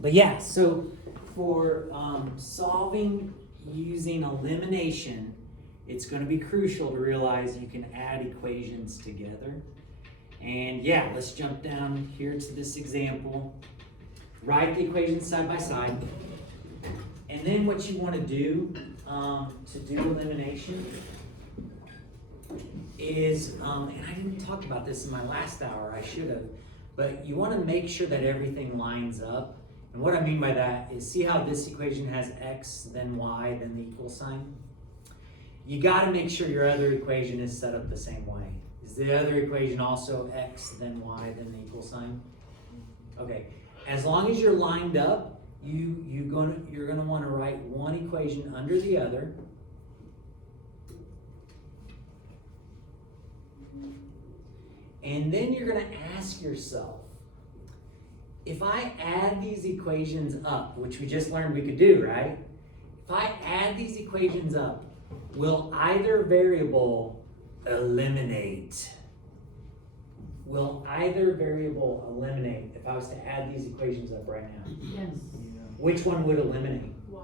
But yeah, so for solving using elimination, it's going to be crucial to realize you can add equations together. And yeah, let's jump down here to this example. Write the equations side by side. And then what you want to do elimination is, and I didn't talk about this in my last hour, I should have, but you want to make sure that everything lines up. And what I mean by that is, see how this equation has x, then y, then the equal sign? You got to make sure your other equation is set up the same way. Is the other equation also x, then y, then the equal sign? Okay, as long as you're lined up, you're gonna want to write one equation under the other. And then you're going to ask yourself, if I add these equations up, which we just learned we could do, right? If I add these equations up, will either variable eliminate? Will either variable eliminate if I was to add these equations up right now? Yes. Which one would eliminate? Y.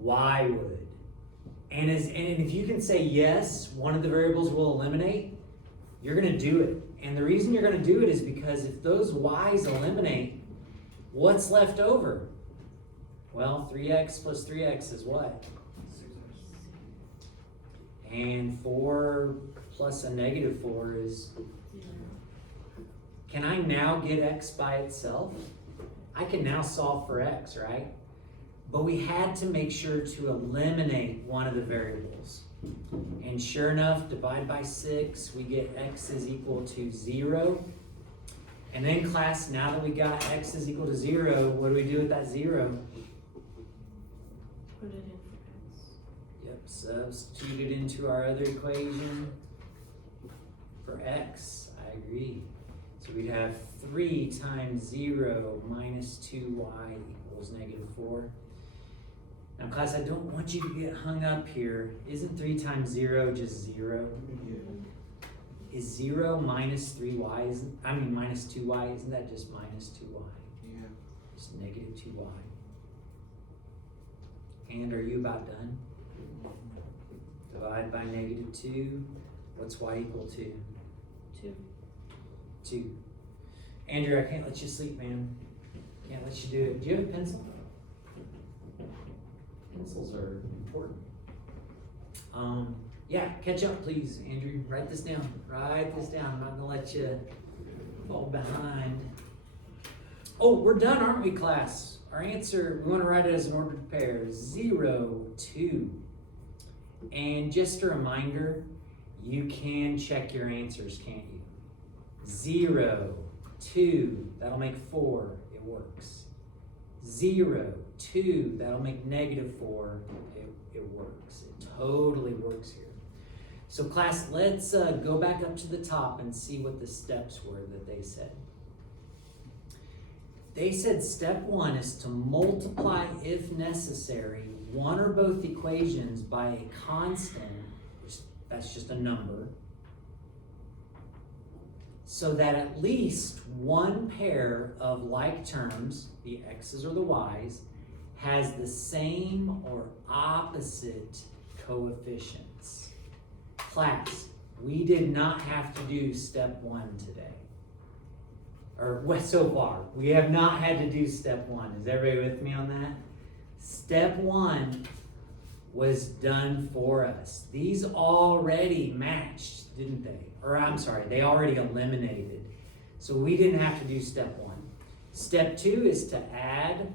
Y would. And if you can say yes, one of the variables will eliminate, you're going to do it. And the reason you're going to do it is because if those y's eliminate, what's left over? Well, 3x plus 3x is what? 6x. And 4 plus a negative 4 is... Can I now get x by itself? I can now solve for x, right? But we had to make sure to eliminate one of the variables. And sure enough, divide by 6, we get x is equal to 0. And then class, now that we got x is equal to 0, what do we do with that 0? Put it in for x. Yep, substitute it into our other equation for x. I agree. So we'd have 3 times 0 minus 2y equals negative 4. Now class, I don't want you to get hung up here. Isn't 3 times 0 just 0? Yeah. Is 0 minus 3y, minus 2y, isn't that just minus 2y? Yeah. Just negative 2y. And are you about done? Divide by negative 2. What's y equal to? 2. 2. Andrew, I can't let you sleep, man. Can't let you do it. Do you have a pencil? Pencils are important. Yeah, catch up, please, Andrew. Write this down. Write this down. I'm not gonna let you fall behind. Oh, we're done, aren't we, class? Our answer, we want to write it as an ordered pair: 0, 2. And just a reminder, you can check your answers, can't you? 0, 2, that'll make 4, it works. 0, 2, that'll make negative 4, it works. It totally works here. So class, let's go back up to the top and see what the steps were that they said. They said step 1 is to multiply, if necessary, one or both equations by a constant, which that's just a number, so that at least one pair of like terms, the x's or the y's, has the same or opposite coefficients. Class, we did not have to do step 1 today. Or so far, we have not had to do step 1. Is everybody with me on that? Step 1 was done for us. These already matched, didn't they? Or I'm sorry, they already eliminated. So we didn't have to do step 1. Step 2 is to add.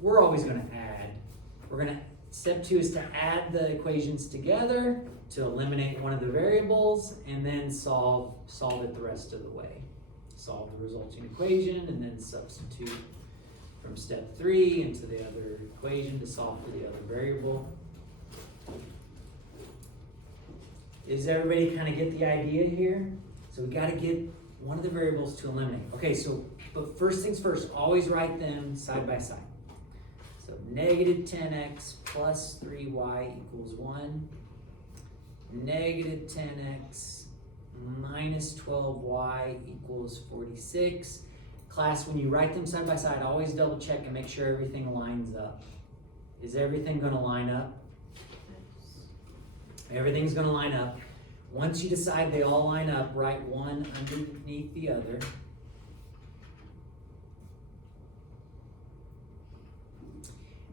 We're always going to add. Step 2 is to add the equations together to eliminate one of the variables and then solve it the rest of the way. Solve the resulting equation and then substitute from step 3 into the other equation to solve for the other variable. Does everybody kind of get the idea here? So we got to get one of the variables to eliminate. Okay, but first things first, always write them side by side. So negative 10x plus 3y equals 1. Negative 10x minus 12y equals 46. Class, when you write them side by side, always double check and make sure everything lines up. Is everything gonna line up? Everything's gonna line up. Once you decide they all line up, write one underneath the other.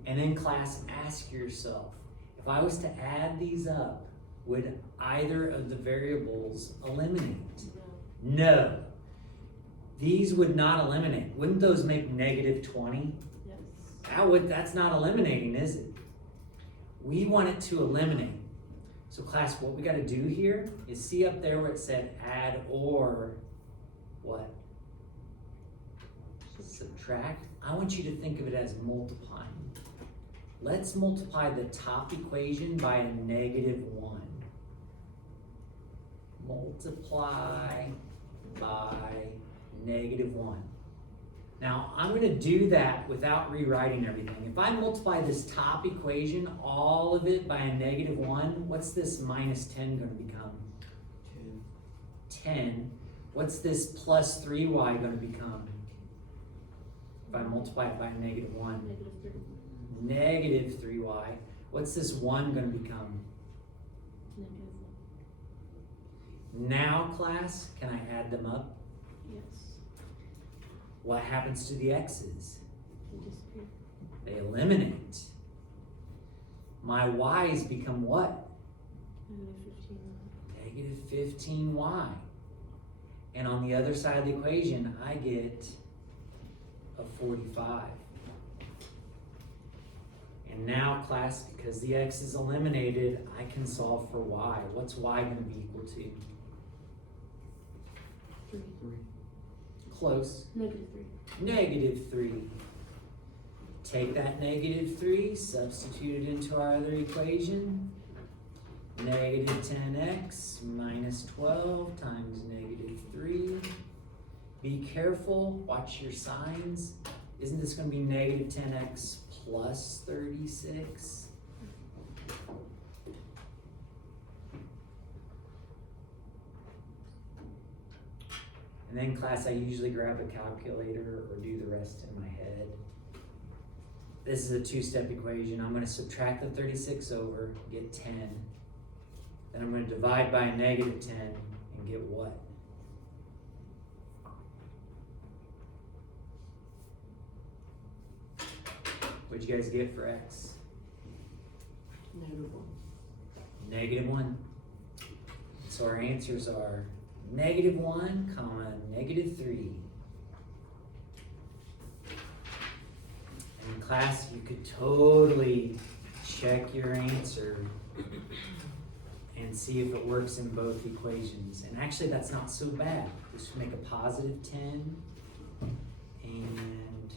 And then class, ask yourself, if I was to add these up, would either of the variables eliminate? No. These would not eliminate. Wouldn't those make negative 20? Yes. That's not eliminating, is it? We want it to eliminate. So class, what we gotta do here is see up there where it said add or what? Subtract. I want you to think of it as multiplying. Let's multiply the top equation by a -1. Multiply by -1. Now, I'm gonna do that without rewriting everything. If I multiply this top equation, all of it by a -1, what's this -10 gonna become? 10. What's this plus 3y gonna become? If I multiply it by a -1. Negative 3. -3y. What's this 1 gonna become? Negative 1. Now, class, can I add them up? Yes. What happens to the x's? They disappear. They eliminate. My y's become what? Negative 15. -15y. And on the other side of the equation, I get a 45. And now, class, because the x is eliminated, I can solve for y. What's y going to be equal to? 3. Close. Negative 3. -3. Take that -3, substitute it into our other equation. -10x minus 12 times -3. Be careful, watch your signs. Isn't this going to be -10x plus 36? And then class, I usually grab a calculator or do the rest in my head. This is a two-step equation. I'm going to subtract the 36 over, get 10. Then I'm going to divide by a -10 and get what? What'd you guys get for x? Negative 1. -1. So our answers are -1, comma, -3. And class, you could totally check your answer and see if it works in both equations. And actually, that's not so bad. Just make a +10 and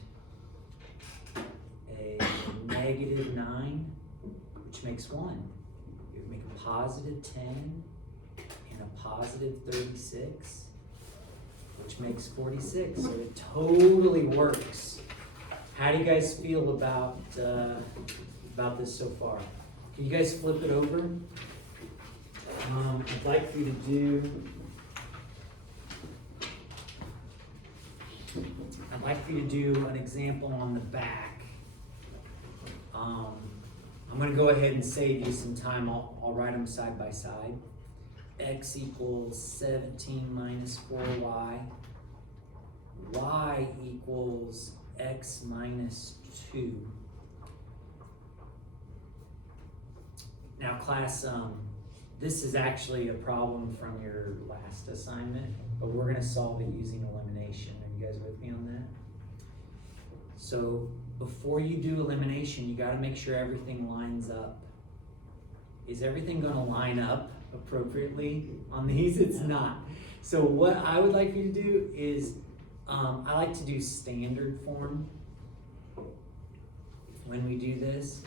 a -9, which makes 1. You make a +10 and a +36, which makes 46. So it totally works. How do you guys feel about this so far? Can you guys flip it over? I'd like for you to do. I'd like for you to do an example on the back. I'm going to go ahead and save you some time. I'll write them side by side. X equals 17 minus 4y. Y equals x minus 2. Now class, this is actually a problem from your last assignment, but we're going to solve it using elimination. Are you guys with me on that? So before you do elimination, you got to make sure everything lines up. Is everything going to line up appropriately on these? It's not. So what I would like you to do is, I like to do standard form when we do this.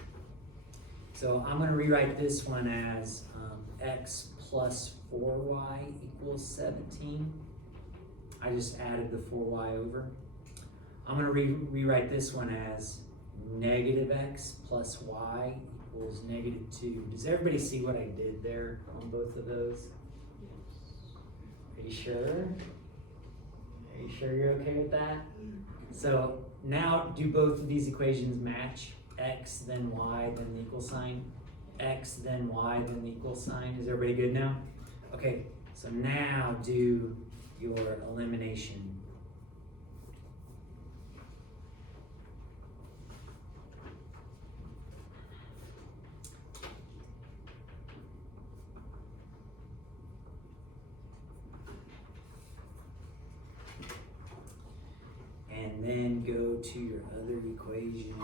So I'm going to rewrite this one as x plus 4y equals 17. I just added the 4y over. I'm going to rewrite this one as -x plus y equals -2. Does everybody see what I did there on both of those? Are you sure? Are you sure you're okay with that? So now do both of these equations match? X then y then the equal sign, X then y then the equal sign. Is everybody good now? Okay, so now do your elimination. And then go to your other equation.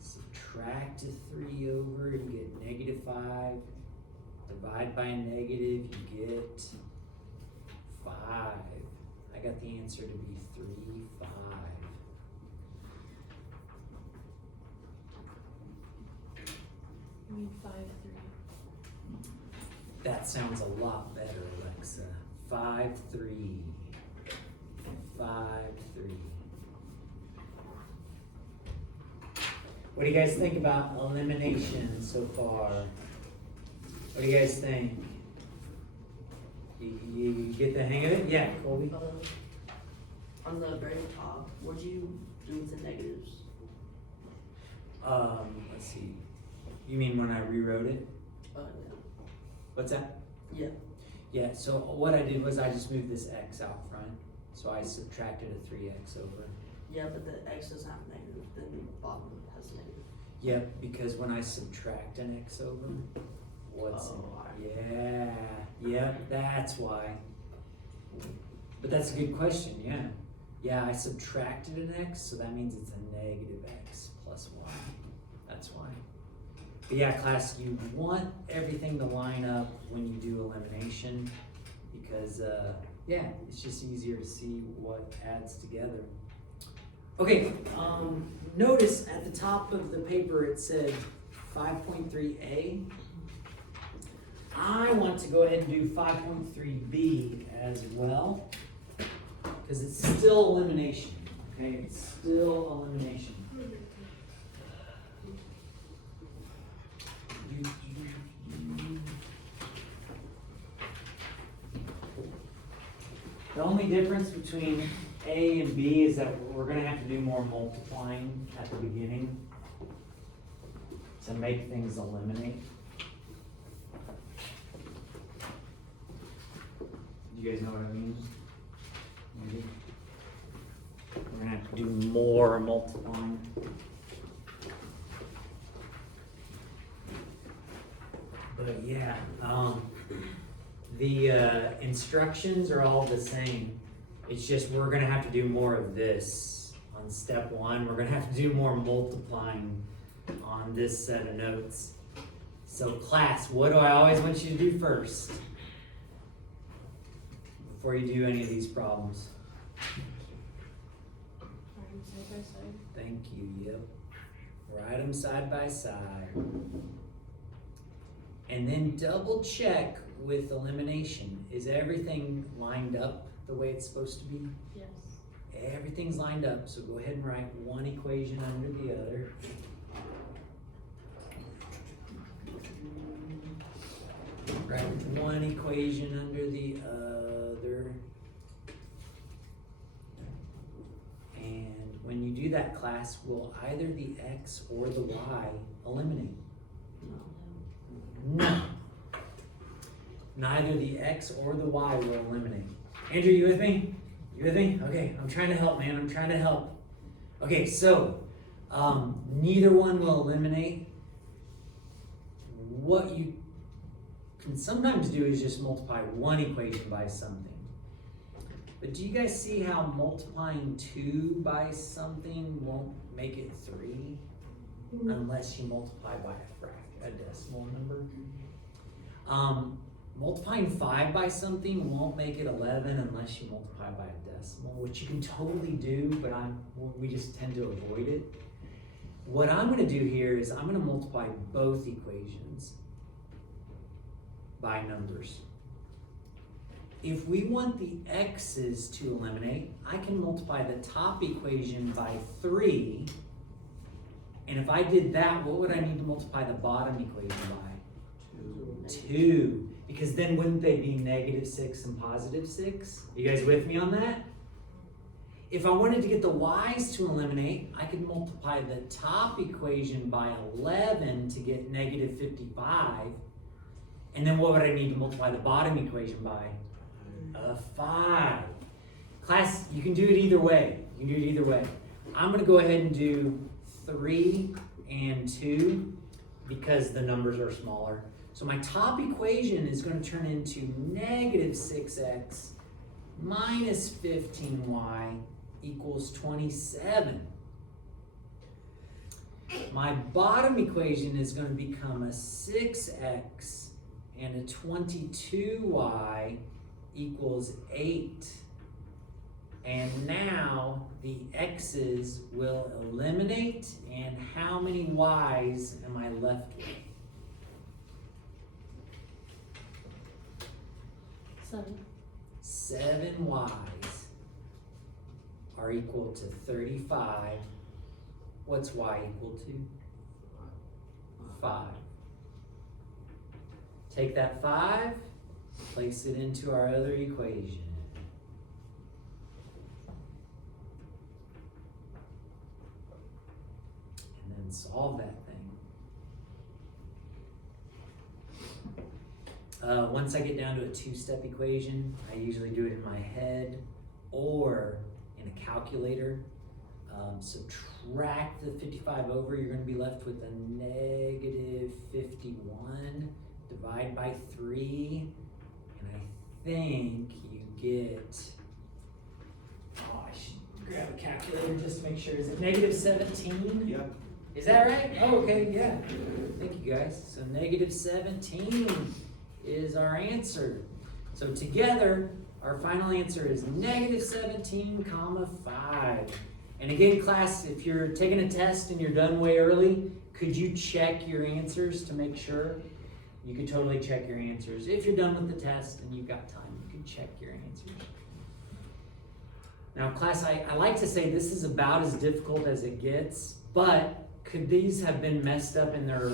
Subtract a 3 over, you get -5. Divide by a negative, you get 5. I got the answer to be 3, 5. You mean 5, 3. That sounds a lot better, Alexa. 5, 3. 5, 3. What do you guys think about elimination so far? What do you guys think? You get the hang of it? Yeah, Colby? On the very top, what'd you do with the negatives? Let's see. You mean when I rewrote it? Yeah. What's that? Yeah. Yeah, so what I did was I just moved this x out front. So I subtracted a 3x over. Yeah, but the x doesn't have negative, then the bottom has negative. Yep, because when I subtract an x over, what's yeah, yep, that's why. But that's a good question, yeah. Yeah, I subtracted an x, so that means it's a negative x plus 1. That's why. But yeah, class, you want everything to line up when you do elimination because, yeah, it's just easier to see what adds together. Okay, notice at the top of the paper it said 5.3a. I want to go ahead and do 5.3b as well because it's still elimination, okay? It's still elimination. The only difference between A and B is that we're going to have to do more multiplying at the beginning to make things eliminate. You guys know what I mean? Maybe. We're going to have to do more multiplying. But yeah, the instructions are all the same. It's just we're gonna have to do more of this on step 1. We're gonna have to do more multiplying on this set of notes. So class, what do I always want you to do first? Before you do any of these problems? Write them side by side. Thank you, yep. Write them side by side. And then double check with elimination. Is everything lined up the way it's supposed to be? Yes. Everything's lined up, so go ahead and write one equation under the other. Write one equation under the other. And when you do that, class, will either the x or the y eliminate? No. Neither the x or the y will eliminate. Andrew, you with me? You with me? Okay, I'm trying to help, man. I'm trying to help. Okay, so neither one will eliminate. What you can sometimes do is just multiply one equation by something. But do you guys see how multiplying 2 by something won't make it 3 unless you multiply by a decimal number? Multiplying 5 by something won't make it 11 unless you multiply by a decimal, which you can totally do, but we just tend to avoid it. What I'm going to do here is I'm going to multiply both equations by numbers. if we want the x's to eliminate, I can multiply the top equation by 3. And if I did that, what would I need to multiply the bottom equation by? 2. Because then wouldn't they be -6 and +6? You guys with me on that? If I wanted to get the y's to eliminate, I could multiply the top equation by 11 to get -55. And then what would I need to multiply the bottom equation by? A 5. Class, you can do it either way. You can do it either way. I'm going to go ahead and do 3 and 2 because the numbers are smaller. So my top equation is going to turn into -6x minus 15y equals 27. My bottom equation is going to become a 6x and a 22y equals 8. And now the x's will eliminate, and how many y's am I left with? 7. 7 y's are equal to 35. What's y equal to? 5. Take that 5, place it into our other equation. And then solve that thing. Once I get down to a 2-step equation, I usually do it in my head or in a calculator. Subtract the 55 over, you're going to be left with a -51. Divide by 3, and I think you get, I should grab a calculator just to make sure. Is it -17? Yep. Is that right? Oh, okay, yeah. Thank you guys. So -17 is our answer. So together, our final answer is -17, 5. And again, class, if you're taking a test and you're done way early, could you check your answers to make sure? You could totally check your answers. If you're done with the test and you've got time, you can check your answers. Now, class, I like to say this is about as difficult as it gets, but could these have been messed up in their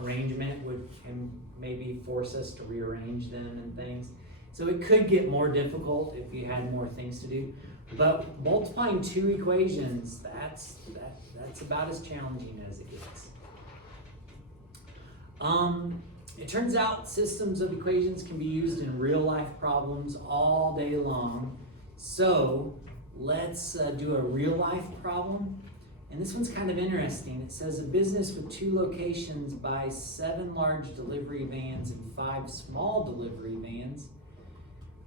arrangement, and maybe force us to rearrange them and things? So it could get more difficult if you had more things to do. But multiplying 2 equations, that's about as challenging as it gets. It turns out systems of equations can be used in real life problems all day long. So let's do a real life problem. And this one's kind of interesting. It says a business with 2 locations buys 7 large delivery vans and 5 small delivery vans.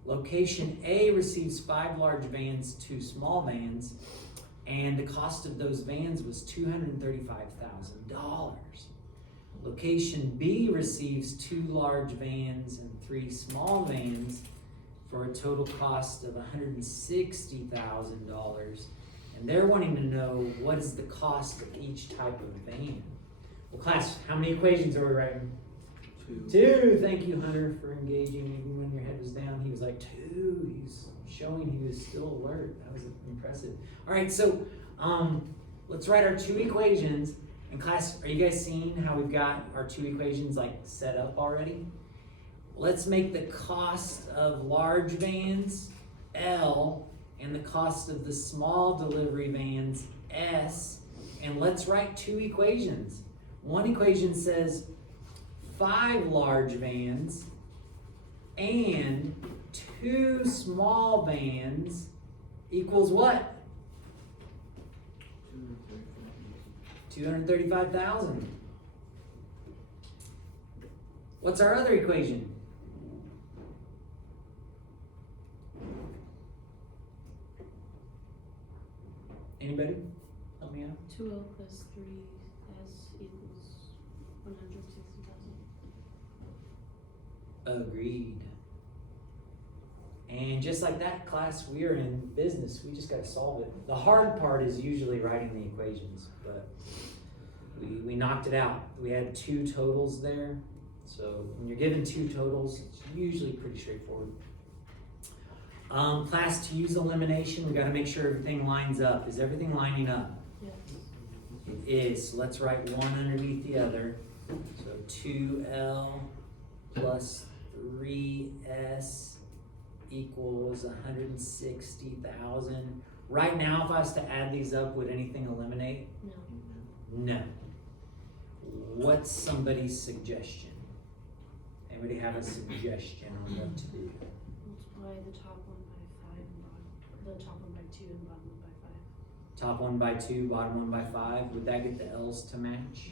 Location A receives 5 large vans, 2 small vans, and the cost of those vans was $235,000. Location B receives 2 large vans and 3 small vans for a total cost of $160,000. And they're wanting to know what is the cost of each type of van. Well, class, how many equations are we writing? 2. Thank you, Hunter, for engaging even when your head was down. He was like, 2. He's showing he was still alert. That was impressive. All right, so let's write our 2 equations. And class, are you guys seeing how we've got our 2 equations like set up already? Let's make the cost of large vans L and the cost of the small delivery vans S. And let's write 2 equations. One equation says 5 large vans and 2 small vans equals what? 235,000. What's our other equation? Anybody? Help me out. 2L plus 3S equals 160,000. Agreed. And just like that, class, we are in business. We just got to solve it. The hard part is usually writing the equations, but we knocked it out. We had 2 totals there. So when you're given 2 totals, it's usually pretty straightforward. Class, to use elimination, we gotta make sure everything lines up. Is everything lining up? Yes. It is. So let's write one underneath the other. So 2L plus 3S equals 160,000. Right now, if I was to add these up, would anything eliminate? No. No. What's somebody's suggestion? Anybody have a suggestion on what to do? Multiply the top one by 5 and the top one by 2 and bottom one by 5. Top one by 2, bottom one by 5. Would that get the L's to match?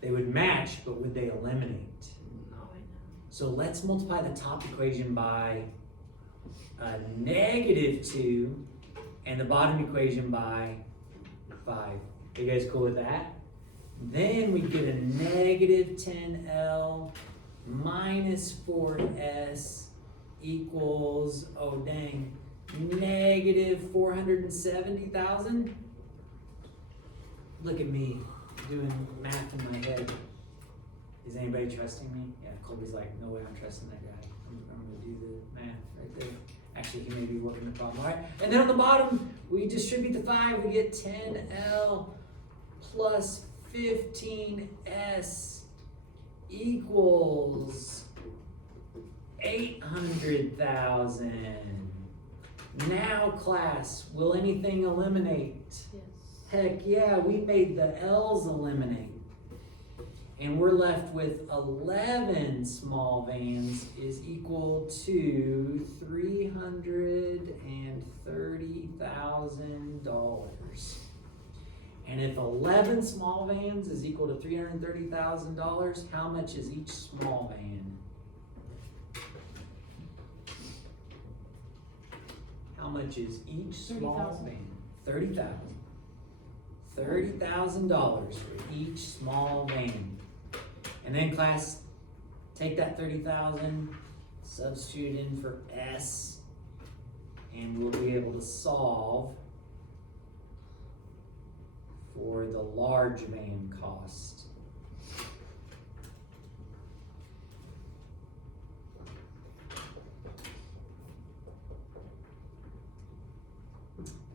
They would match, but would they eliminate? No, I know. So let's multiply the top equation by a -2 and the bottom equation by 5. Are you guys cool with that? Then we get a -10L minus 4S equals, oh dang, -470,000. Look at me doing math in my head. Is anybody trusting me? Yeah, Colby's like, no way I'm trusting that guy. I'm gonna do the math right there. Actually, he may be working the problem. All right, and then on the bottom, we distribute the 5, we get 10L plus 15S equals 800,000. Now, class, will anything eliminate? Yes. Heck yeah, we made the L's eliminate. And we're left with 11 small vans is equal to $330,000. And if 11 small vans is equal to $330,000, how much is each small van? How much is each small 30,000. van? 30,000. $30,000 for each small van. And then class, take that 30,000, substitute in for S, and we'll be able to solve for the large van cost.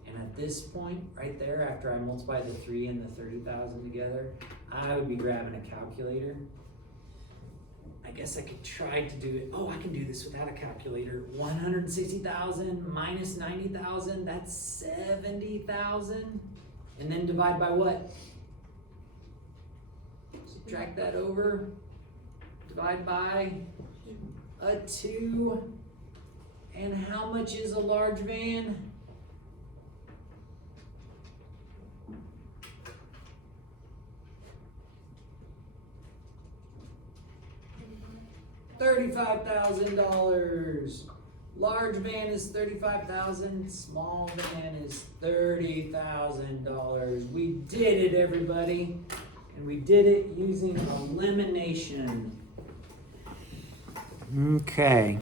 And at this point, right there, after I multiply the 3 and the 30,000 together, I would be grabbing a calculator. I guess I could try to do it. Oh, I can do this without a calculator. 160,000 minus 90,000, that's 70,000. And then divide by what? Subtract that over. Divide by a 2. And how much is a large van? $35,000. Large van is $35,000. Small van is $30,000. We did it, everybody, and we did it using elimination. Okay.